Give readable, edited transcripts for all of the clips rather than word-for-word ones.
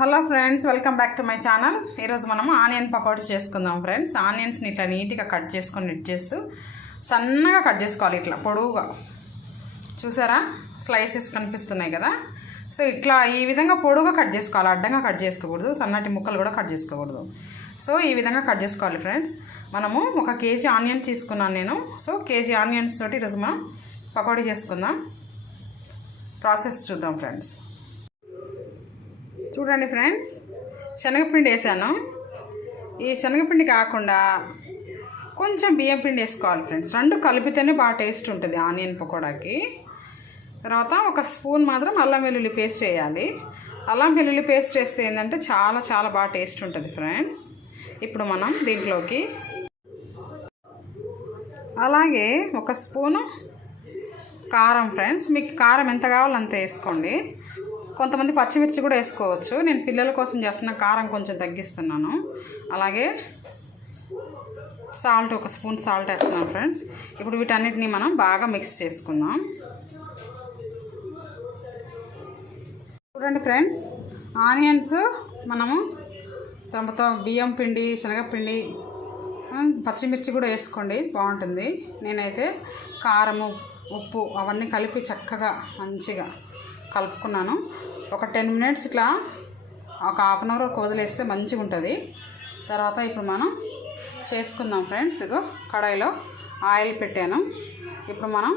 Hello friends, welcome back to my channel. ఈరోజు మనము onion pakodis చేసుకుందాం ఫ్రెండ్స్. ఆనియన్స్ని ఇట్లా నీట్గా కట్ చేసుకొని సన్నగా కట్ చేసుకోవాలి. ఇట్లా పొడవుగా చూసారా, స్లైసెస్ కనిపిస్తున్నాయి కదా. సో ఇట్లా ఈ విధంగా పొడవుగా కట్ చేసుకోవాలి, అడ్డంగా కట్ చేసుకోకూడదు, సన్నటి ముక్కలు కూడా కట్ చేసుకోకూడదు. సో ఈ విధంగా కట్ చేసుకోవాలి ఫ్రెండ్స్. మనము 1 కేజీ ఆనియన్ తీసుకున్నాను నేను. సో కేజీ ఆనియన్స్ తోటి ఈరోజు మనం పకోడీ చేసుకుందాం. ప్రాసెస్ చూద్దాం ఫ్రెండ్స్. చూడండి ఫ్రెండ్స్, శనగపిండి వేసాను. ఈ శనగపిండి కాకుండా కొంచెం బియ్యం పిండి వేసుకోవాలి ఫ్రెండ్స్. 2 కలిపితేనే బాగా టేస్ట్ ఉంటుంది ఆనియన్ పకోడాకి. తర్వాత 1 స్పూన్ మాత్రం అల్లం వెల్లుల్లి పేస్ట్ వేయాలి. అల్లం వెల్లుల్లి పేస్ట్ వేస్తే ఏంటంటే చాలా చాలా బాగా టేస్ట్ ఉంటుంది ఫ్రెండ్స్. ఇప్పుడు మనం దీంట్లోకి అలాగే 1 స్పూను కారం ఫ్రెండ్స్. మీకు కారం ఎంత కావాలో అంత వేసుకోండి. కొంతమంది పచ్చిమిర్చి కూడా వేసుకోవచ్చు. నేను పిల్లల కోసం చేస్తున్న కారం కొంచెం తగ్గిస్తున్నాను. అలాగే సాల్ట్, 1 స్పూన్ సాల్ట్ వేస్తున్నాను ఫ్రెండ్స్. ఇప్పుడు వీటన్నిటిని మనం బాగా మిక్స్ చేసుకుందాం. చూడండి ఫ్రెండ్స్, ఆనియన్స్ మనము తర్వాత బియ్యం పిండి, శనగపిండి, పచ్చిమిర్చి కూడా వేసుకోండి, బాగుంటుంది. నేనైతే కారము, ఉప్పు అవన్నీ కలిపి చక్కగా మంచిగా కలుపుకున్నాను. ఒక 10 మినిట్స్ ఇట్లా ఒక హాఫ్ అన్ అవర్ వదిలేస్తే మంచిగా ఉంటుంది. తర్వాత ఇప్పుడు మనం చేసుకుందాం ఫ్రెండ్స్. ఇగో కడాయిలో ఆయిల్ పెట్టాను. ఇప్పుడు మనం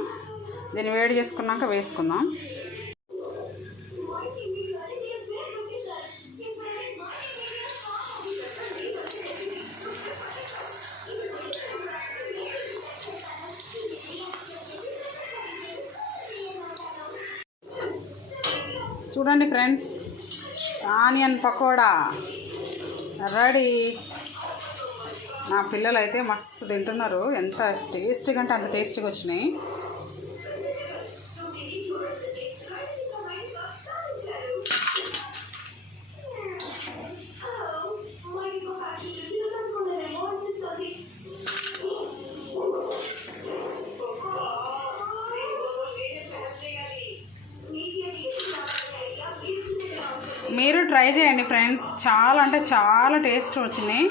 దీన్ని వేడి చేసుకున్నాక వేసుకుందాం. చూడండి ఫ్రెండ్స్, ఆనియన్ పకోడా రెడీ. నా పిల్లలు అయితే మస్తు తింటున్నారు. ఎంత టేస్టీగా అంటే అంత టేస్టీగా వచ్చినాయి. మీరు ట్రై చేయండి ఫ్రెండ్స్, చాలా అంటే చాలా టేస్ట్ వచ్చినాయి.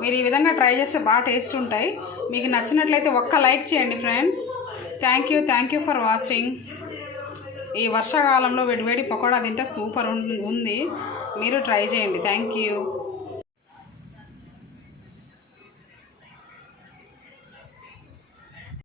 మీరు ఈ విధంగా ట్రై చేస్తే బాగా టేస్ట్ ఉంటాయి. మీకు నచ్చినట్లయితే ఒక్క లైక్ చేయండి friends. Thank you for watching. ఈ వర్షాకాలంలో వేడి వేడి పకోడా తింటే సూపర్ ఉంది. మీరు ట్రై చేయండి. Thank you.